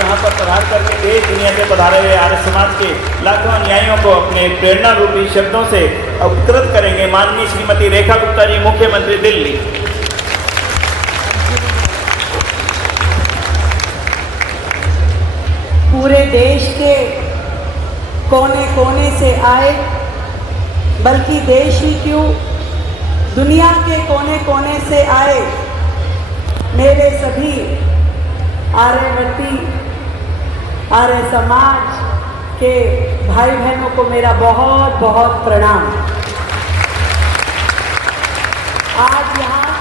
यहाँ पर पधार करके देश दुनिया से पधारे हुए आर्य समाज के लाखों अनुयायियों को अपने प्रेरणा रूपी शब्दों से अवकृत करेंगे माननीय श्रीमती रेखा गुप्ता जी, मुख्यमंत्री दिल्ली। पूरे देश के कोने कोने से आए, बल्कि देश ही क्यों दुनिया के कोने कोने से आए मेरे सभी आर्यवर्ती आर्य समाज के भाई बहनों को मेरा बहुत बहुत प्रणाम। आज यहाँ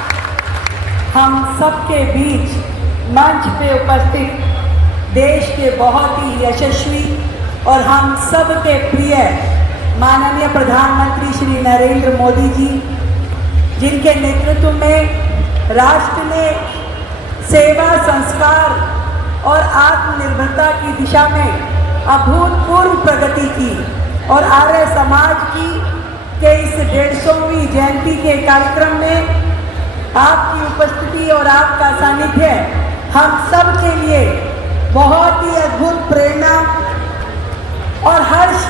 हम सबके बीच मंच पे उपस्थित देश के बहुत ही यशस्वी और हम सबके प्रिय माननीय प्रधानमंत्री श्री नरेंद्र मोदी जी, जिनके नेतृत्व में राष्ट्र ने सेवा, संस्कार और आत्मनिर्भरता की दिशा में अभूतपूर्व प्रगति की और आर्य समाज की के इस 150वीं जयंती के कार्यक्रम में आपकी उपस्थिति और आपका सानिध्य हम सब के लिए बहुत ही अद्भुत प्रेरणा और हर्ष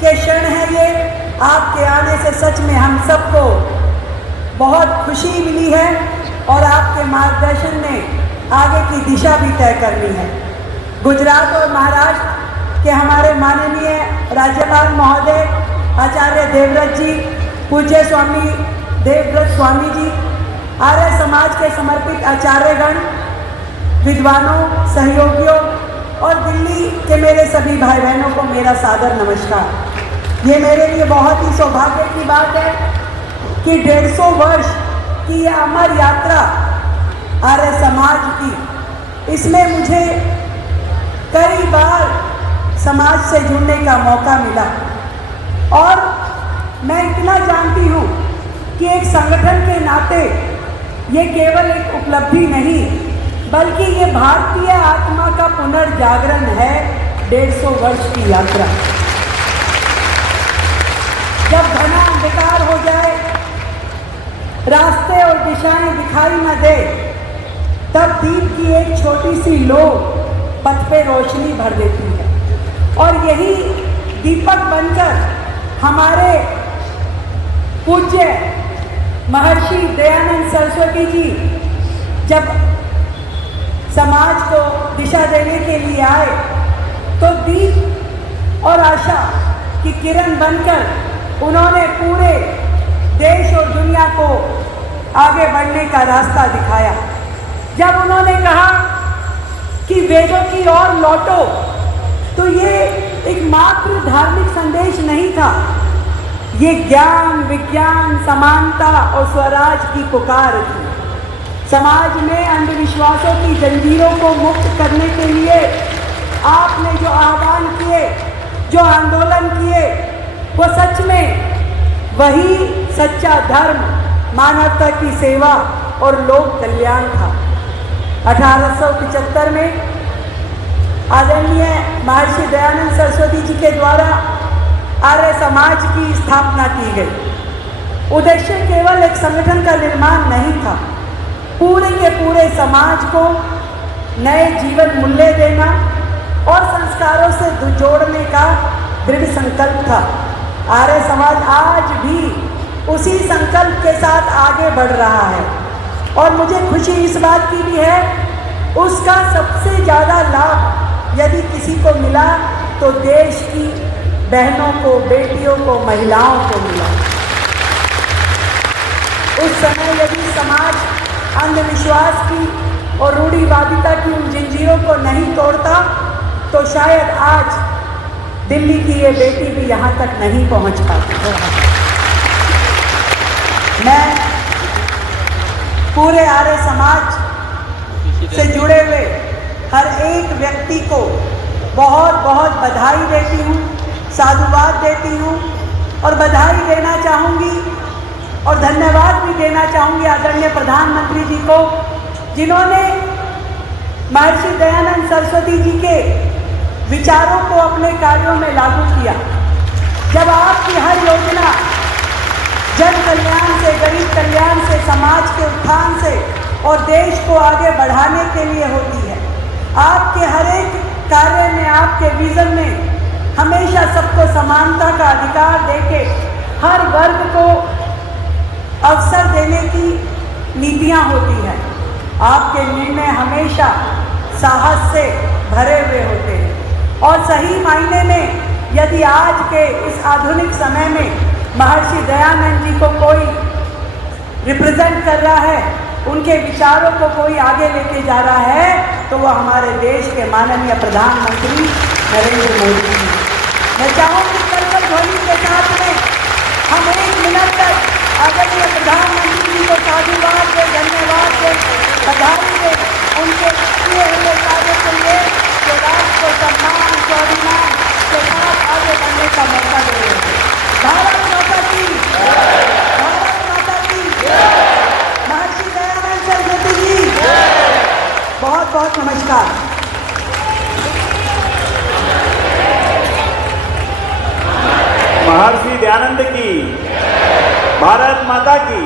के क्षण है। ये आपके आने से सच में हम सबको बहुत खुशी मिली है और आपके मार्गदर्शन में आगे की दिशा भी तय करनी है। गुजरात और महाराष्ट्र के हमारे माननीय राज्यपाल महोदय आचार्य देवव्रत जी, पूज्य स्वामी देवव्रत स्वामी जी, आर्य समाज के समर्पित आचार्यगण, विद्वानों, सहयोगियों और दिल्ली के मेरे सभी भाई बहनों को मेरा सादर नमस्कार। ये मेरे लिए बहुत ही सौभाग्य की बात है कि 150 वर्ष की यह अमर यात्रा आर्य समाज की, इसमें मुझे कई बार समाज से जुड़ने का मौका मिला और मैं इतना जानती हूँ कि एक संगठन के नाते ये केवल एक उपलब्धि नहीं, बल्कि ये भारतीय आत्मा का पुनर्जागरण है। 150 वर्ष की यात्रा। जब घना अंधकार हो जाए, रास्ते और दिशाएं दिखाई न दे, तब दीप की एक छोटी सी लो पथ पे रोशनी भर देती है और यही दीपक बनकर हमारे पूज्य महर्षि दयानंद सरस्वती जी जब समाज को दिशा देने के लिए आए, तो दीप और आशा की किरण बनकर उन्होंने पूरे देश और दुनिया को आगे बढ़ने का रास्ता दिखाया। जब उन्होंने कहा कि वेदों की ओर लौटो, तो ये एक मात्र धार्मिक संदेश नहीं था, ये ज्ञान, विज्ञान, समानता और स्वराज की पुकार थी। समाज में अंधविश्वासों की जंजीरों को मुक्त करने के लिए आपने जो आह्वान किए, जो आंदोलन किए, वो सच में वही सच्चा धर्म, मानवता की सेवा और लोक कल्याण था। 1875 में आदरणीय महर्षि दयानंद सरस्वती जी के द्वारा आर्य समाज की स्थापना की गई। उद्देश्य केवल एक संगठन का निर्माण नहीं था, पूरे के पूरे समाज को नए जीवन मूल्य देना और संस्कारों से जोड़ने का दृढ़ संकल्प था। आर्य समाज आज भी उसी संकल्प के साथ आगे बढ़ रहा है और मुझे खुशी इस बात की भी है, उसका सबसे ज़्यादा लाभ यदि किसी को मिला तो देश की बहनों को, बेटियों को, महिलाओं को मिला। उस समय यदि समाज अंधविश्वास की और रूढ़िवादिता की उन जंजीरों को नहीं तोड़ता, तो शायद आज दिल्ली की ये बेटी भी यहाँ तक नहीं पहुँच पाती। मैं पूरे आर्य समाज से जुड़े हुए हर एक व्यक्ति को बहुत बहुत बधाई देती हूँ, साधुवाद देती हूँ और बधाई देना चाहूँगी और धन्यवाद भी देना चाहूँगी आदरणीय प्रधानमंत्री जी को, जिन्होंने महर्षि दयानंद सरस्वती जी के विचारों को अपने कार्यों में लागू किया। जब आपकी हर योजना जन कल्याण से, गरीब कल्याण से, समाज के उत्थान से और देश को आगे बढ़ाने के लिए होती है, आपके हर एक कार्य में, आपके विजन में हमेशा सबको समानता का अधिकार देके हर वर्ग को अवसर देने की नीतियां होती हैं। आपके निर्णय हमेशा साहस से भरे हुए होते हैं और सही मायने में यदि आज के इस आधुनिक समय में महर्षि दयानंद जी को कोई रिप्रेजेंट कर रहा है, उनके विचारों को कोई आगे लेके जा रहा है, तो वो हमारे देश के माननीय प्रधानमंत्री नरेंद्र मोदी जी। मैं चाहूँगी कल ध्वनि के साथ में हम 1 मिनट तक आदरणीय प्रधानमंत्री जी को साधुवाद दें, धन्यवाद दें, बधाई दें उनके किए हुए कार्य के लिए जो राष्ट्र को सम्मान स्वाभिमान के साथ आगे बढ़ने का मौका दे रहे हैं। भारत माता की, भारत माता की, महर्षि दयानंद सरस्वती जी, बहुत बहुत नमस्कार। महर्षि दयानंद की, भारत माता की।